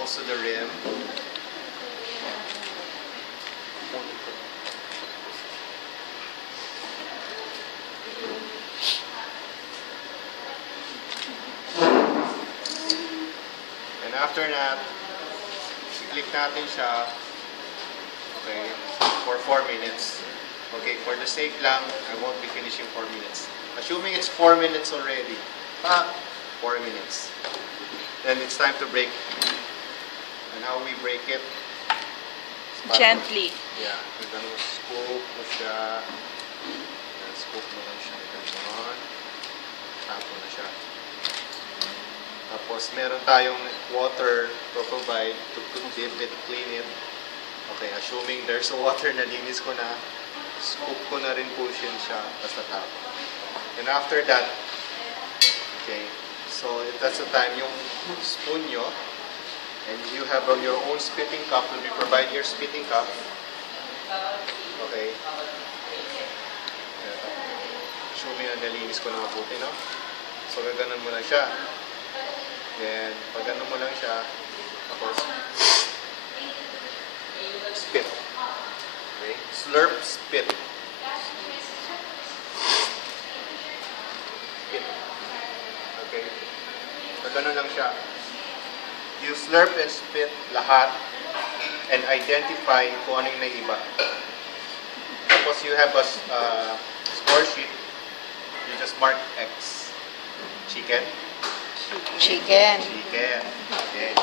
close to the rim. And after that, click natin siya. Okay, for 4 minutes. Okay, for the sake lang, I won't be finishing 4 minutes. Assuming it's 4 minutes already. 4 minutes. Then it's time to break. And how we break it? Gently. Yeah, we're gonna scoop mo siya. Scoop mo lang siya. Ganon. Tapo na siya. Tapos meron tayong water to provide to dip it, clean it. Okay, assuming there's a water na linis ko na, scoop ko na rin po siya tapos natapon. And after that, okay, so that's the time yung spoon nyo, and you have your own spitting cup, will be provide your spitting cup. Okay. Assuming na nalinis ko na mabuti, no? So gaganon mo lang siya. Then, pag ganon mo lang siya, tapos spit. Okay? Slurp, spit. Spit. Okay? Pag ganon lang siya. You slurp and spit lahat and identify kung ano yung naiba. Tapos you have a score sheet. You just mark X. Chicken? Chicken. Chicken. Okay.